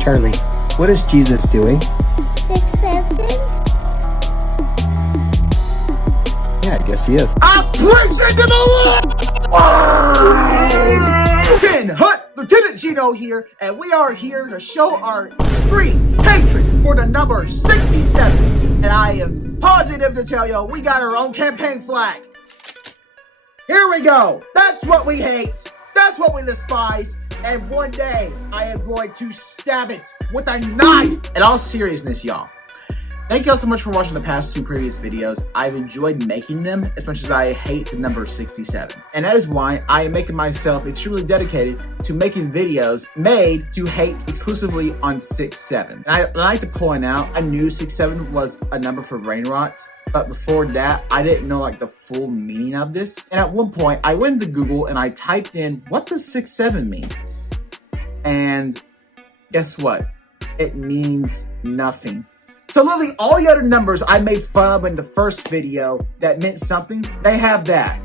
Charlie, what is Jesus doing? 6, 7. Yeah, I guess he is. I preach into the Lord! Ken Hunt, Lieutenant Gino here, and we are here to show our extreme hatred for the number 67. And I am positive to tell you, we got our own campaign flag. Here we go. That's what we hate. That's what we despise. And one day, I am going to stab it with a knife. In all seriousness, y'all, thank y'all so much for watching the past 2 previous videos. I've enjoyed making them as much as I hate the number 67. And that is why I am making myself extremely dedicated to making videos made to hate exclusively on 6-7. And I like to point out, I knew 6-7 was a number for brain rot. But before that, I didn't know like the full meaning of this. And at one point, I went into Google and I typed in, what does 6-7 mean? And guess what? It means nothing. So literally all the other numbers I made fun of in the first video that meant something, they have that.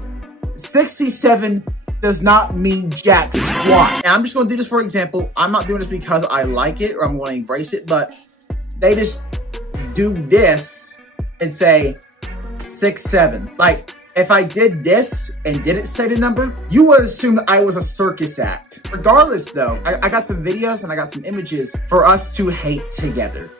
67 does not mean jack squat. And I'm just gonna do this for example. I'm not doing this because I like it or I'm gonna embrace it, but they just do this and say 6-7. Like, if I did this and didn't say the number, you would assume I was a circus act. Regardless though, I got some videos and I got some images for us to hate together.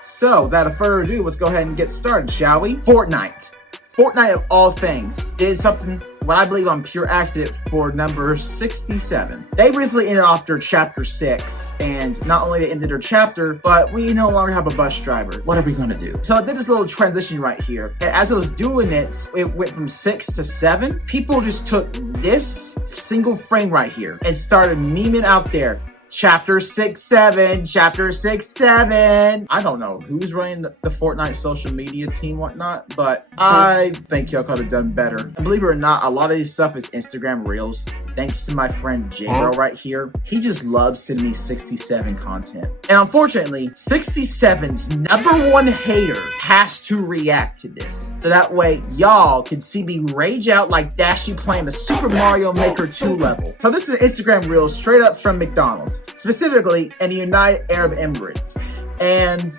So, without further ado, let's go ahead and get started, shall we? Fortnite. Fortnite of all things did something, what I believe on pure accident, for number 67. They recently ended off their chapter 6, and not only they ended their chapter, but we no longer have a bus driver. What are we gonna do? So I did this little transition right here. And as I was doing it, it went from 6 to 7. People just took this single frame right here and started memeing out there. Chapter 6-7, chapter 6-7. I don't know who's running the Fortnite social media team, whatnot, but I think y'all could have done better. And believe it or not, a lot of this stuff is Instagram Reels. Thanks to my friend J-Bro right here. He just loves sending me 67 content. And unfortunately, 67's #1 hater has to react to this. So that way, y'all can see me rage out like Dashy playing the Super Mario Maker 2 level. So this is an Instagram Reel straight up from McDonald's. Specifically in the United Arab Emirates. And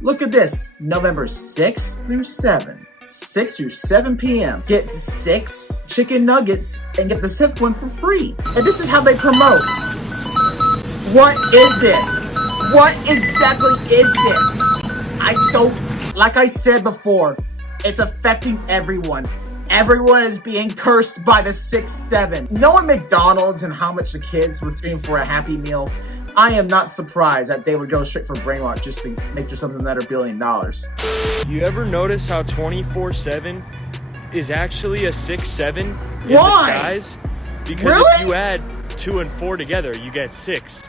look at this, November 6th through 7. 6 through 7 p.m. Get 6 chicken nuggets and get the 7th one for free. And this is how they promote. What is this? What exactly is this? I don't, like I said before, it's affecting everyone. Everyone is being cursed by the 6-7. Knowing McDonald's and how much the kids would scream for a Happy Meal, I am not surprised that they would go straight for brainwash just to make yourself another $1 billion. You ever notice how 24/7 is actually a 6-7 in Why? disguise? Because Really? if you add 2 and 4 together, you get 6.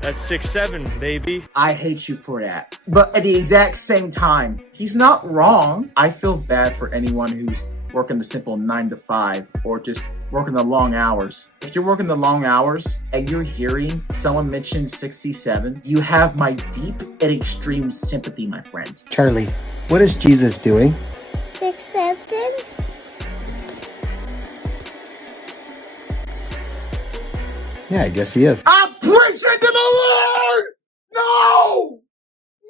That's 6-7, baby. I hate you for that. But at the exact same time, he's not wrong. I feel bad for anyone who's working the simple 9 to 5 or just working the long hours. If you're working the long hours and you're hearing someone mention 67, you have my deep and extreme sympathy, my friend. Charlie, what is Jesus doing? 6, 7. Yeah, I guess he is. I preach into the Lord! No!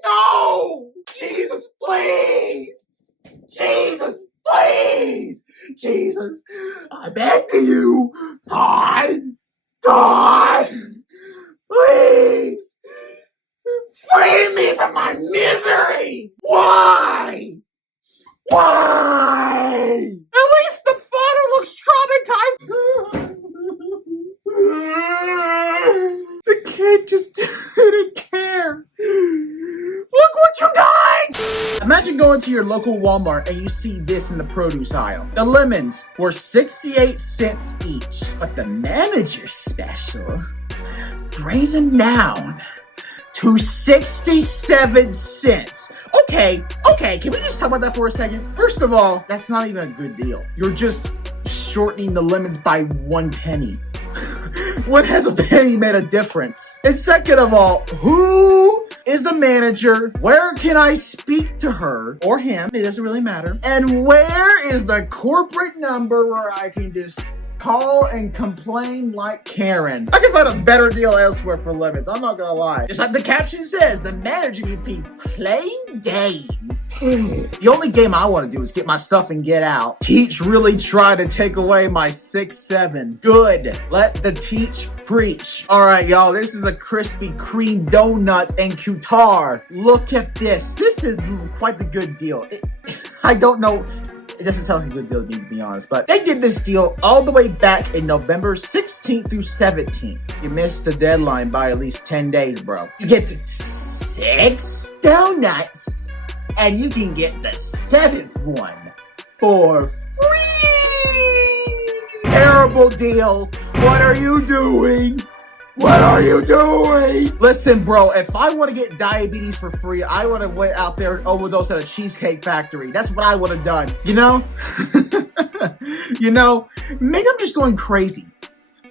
No! Jesus, please! Jesus, please! Jesus, I beg to you, God, please, free me from my misery. Why? At least the father looks traumatized. The kid just didn't care. Look what you got! Imagine going to your local Walmart and you see this in the produce aisle. The lemons were 68 cents each, but the manager's special brings them down to 67 cents. Okay, can we just talk about that for a second? First of all, that's not even a good deal. You're just shortening the lemons by 1 penny. When has a penny made a difference? And second of all, who is the manager? Where can I speak to her or him? It doesn't really matter. And where is the corporate number where I can just call and complain like Karen. I can find a better deal elsewhere for lemons, I'm not gonna lie. Just like the caption says, the manager will be playing games. The only game I want to do is get my stuff and get out. Teach really tried to take away my 6-7. Good. Let the teach preach. All right, y'all. This is a Krispy Kreme donut and Qatar. Look at this. This is quite the good deal. I don't know. It doesn't sound like a good deal to be honest, but they did this deal all the way back in November 16th through 17th. You missed the deadline by at least 10 days, bro. You get 6 donuts. And you can get the 7th one for free! Terrible deal. What are you doing? What are you doing? Listen, bro, if I want to get diabetes for free, I would have went out there and overdosed at a Cheesecake Factory. That's what I would have done, you know? You know, maybe I'm just going crazy.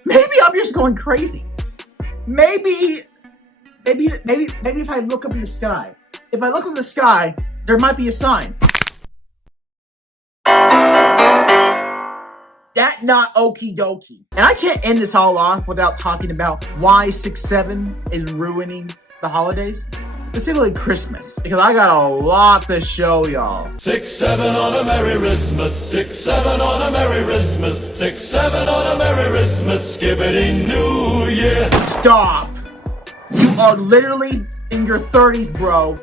Maybe I'm just going crazy. Maybe if I look up in the sky, if I look up in the sky, there might be a sign. That not okie dokie. And I can't end this all off without talking about why 6-7 is ruining the holidays. Specifically Christmas. Because I got a lot to show y'all. 6-7 on a Merry Christmas. 6-7 on a Merry Christmas. 6-7 on a Merry Christmas. Skibbity New Year. Stop. You are literally in your 30s, bro.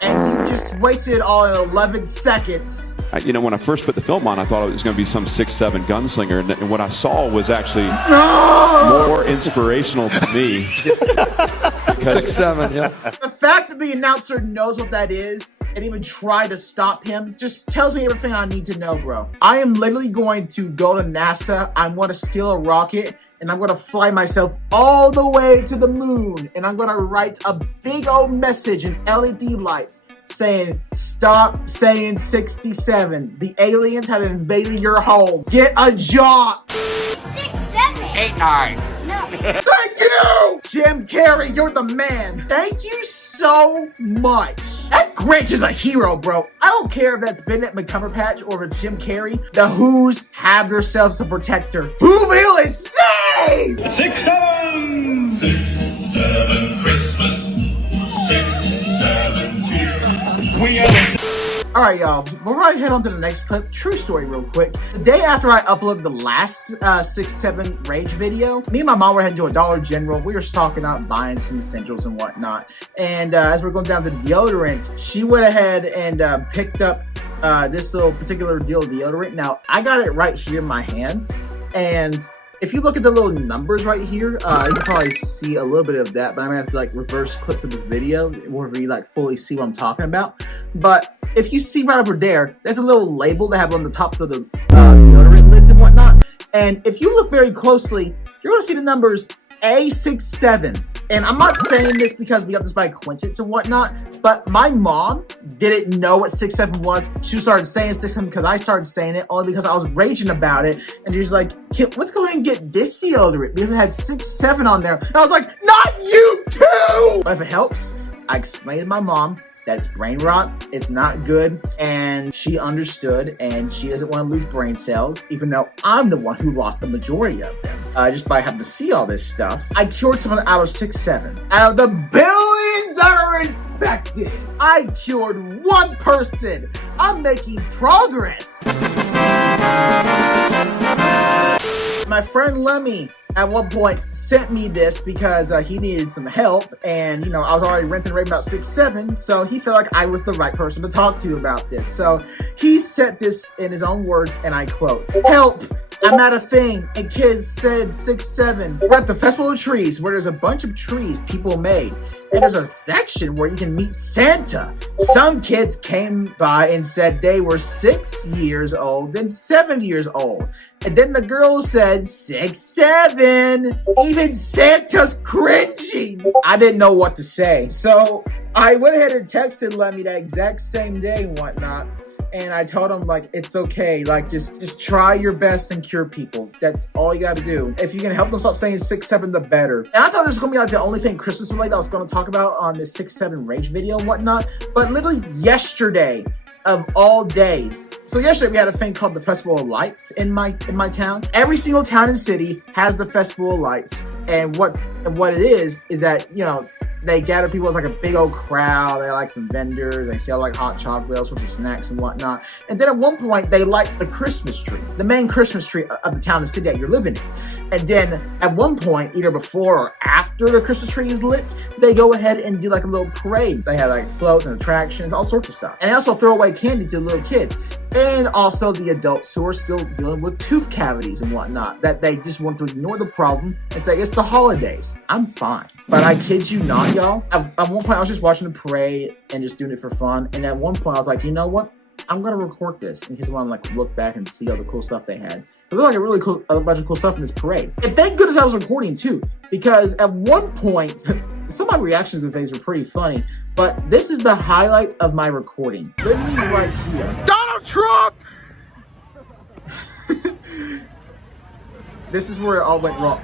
And you just wasted it all in 11 seconds. You know, when I first put the film on, I thought it was going to be some 6-7 gunslinger, and what I saw was actually more inspirational to me. 6-7, yeah. The fact that the announcer knows what that is and even try to stop him just tells me everything I need to know, bro. I am literally going to go to NASA. I'm going to steal a rocket. And I'm going to fly myself all the way to the moon. And I'm going to write a big old message in LED lights saying, stop saying 67. The aliens have invaded your home. Get a job. 6-7. 8-9. No. Thank you. Jim Carrey, you're the man. Thank you so much. That Grinch is a hero, bro. I don't care if that's Benedict Cumberbatch or if it's Jim Carrey. The Who's have themselves a protector. Whoville is saved. 6-7. 6-7 Christmas. 6-7 cheer. We are the Alright, y'all. Before I head on to the next clip, true story real quick. The day after I uploaded the last 6-7 Rage video, me and my mom were heading to a Dollar General. We were stocking up, buying some essentials and whatnot. And as we're going down to the deodorant, she went ahead and picked up this little particular deal of deodorant. Now, I got it right here in my hands. And if you look at the little numbers right here, you can probably see a little bit of that, but I'm gonna have to like reverse clips of this video where you like fully see what I'm talking about. But if you see right over there, there's a little label they have on the tops of the deodorant lids and whatnot. And if you look very closely, you're gonna see the numbers A67. And I'm not saying this because we got this by coincidence and whatnot, but my mom didn't know what 6-7 was. She started saying 6-7 because I started saying it, only because I was raging about it. And she was like, Kim, let's go ahead and get this deodorant because it had 6-7 on there. And I was like, not you too! But if it helps, I explained to my mom that it's brain rot, it's not good, and she understood, and she doesn't want to lose brain cells, even though I'm the one who lost the majority of them. Just by having to see all this stuff. I cured someone out of 6-7. Out of the billions that are infected, I cured one person. I'm making progress. My friend Lemmy at one point sent me this because he needed some help, and you know, I was already ranting and raving about 6-7, so he felt like I was the right person to talk to about this. So he said this in his own words, and I quote, "Help! I'm at a thing, and kids said 6-7. We're at the Festival of Trees, where there's a bunch of trees people made, and there's a section where you can meet Santa. Some kids came by and said they were 6 years old and 7 years old. And then the girl said 6-7. Even Santa's cringing." I didn't know what to say. So I went ahead and texted Lemmy that exact same day and whatnot. And I told him, like, it's okay. Like, just try your best and cure people. That's all you gotta do. If you can help them stop saying 6-7, the better. And I thought this was gonna be like the only thing Christmas related I was gonna talk about on this 6-7 Rage video and whatnot. But literally yesterday, of all days. So yesterday we had a thing called the Festival of Lights in my town. Every single town and city has the Festival of Lights, and what it is that, you know, they gather people. It's like a big old crowd. They like some vendors. They sell like hot chocolate, all sorts of snacks and whatnot. And then at one point, they light the Christmas tree, the main Christmas tree of the town and city that you're living in. And then at one point, either before or after the Christmas tree is lit, they go ahead and do like a little parade. They have like floats and attractions, all sorts of stuff. And they also throw away candy to the little kids. And also the adults who are still dealing with tooth cavities and whatnot, that they just want to ignore the problem and say, it's the holidays. I'm fine. But I kid you not, y'all. At one point, I was just watching the parade and just doing it for fun. And at one point, I was like, you know what? I'm going to record this in case I want to like look back and see all the cool stuff they had. There's like a bunch of cool stuff in this parade. And thank goodness I was recording too, because at one point, some of my reactions and things were pretty funny, but this is the highlight of my recording. Literally right here. Donald Trump! This is where it all went wrong.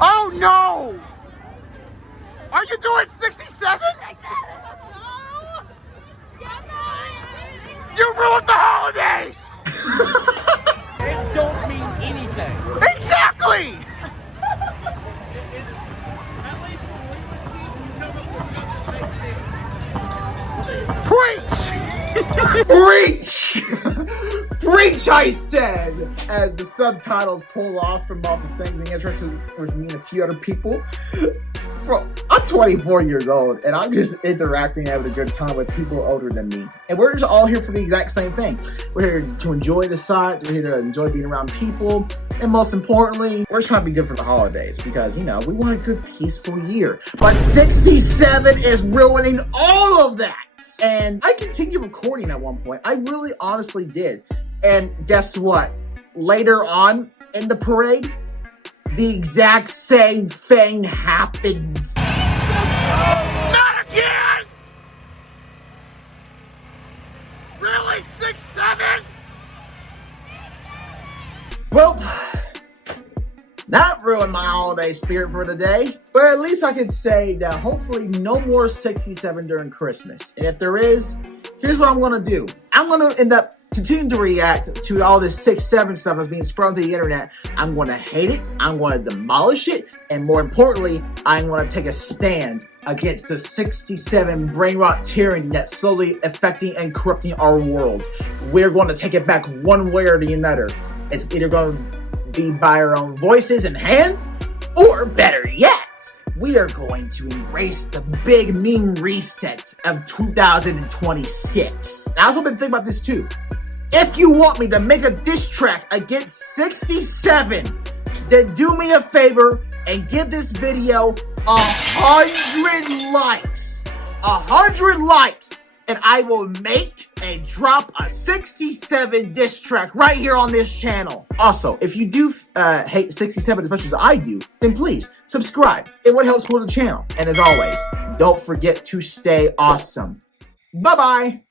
Oh no! Are you doing 67? You ruined the holidays! It don't mean anything. Exactly! Preach! Preach, I said! As the subtitles pull off from all the things and interactions with me and a few other people. Bro, I'm 24 years old, and I'm just interacting, having a good time with people older than me. And we're just all here for the exact same thing. We're here to enjoy the sights, we're here to enjoy being around people, and most importantly, we're just trying to be good for the holidays because, you know, we want a good, peaceful year. But 67 is ruining all of that! And I continued recording at one point. I really honestly did. And guess what? Later on in the parade, the exact same thing happens. Not again! Really? 6-7? Well, that ruined my holiday spirit for the day. But at least I could say that hopefully no more 67 during Christmas. And if there is, here's what I'm going to do. I'm going to end up continuing to react to all this 6-7 stuff that's being spread onto the internet. I'm going to hate it. I'm going to demolish it. And more importantly, I'm going to take a stand against the 67 brain rot tyranny that's slowly affecting and corrupting our world. We're going to take it back one way or the other. It's either going to be by our own voices and hands, or better yet, we are going to embrace the big meme resets of 2026. Now, I've also been thinking about this too. If you want me to make a diss track against 67, then do me a favor and give this video 100 likes. 100 likes, and I will make and drop a 67 diss track right here on this channel. Also, if you do hate 67 as much as I do, then please subscribe. It would help support the channel. And as always, don't forget to stay awesome. Bye-bye.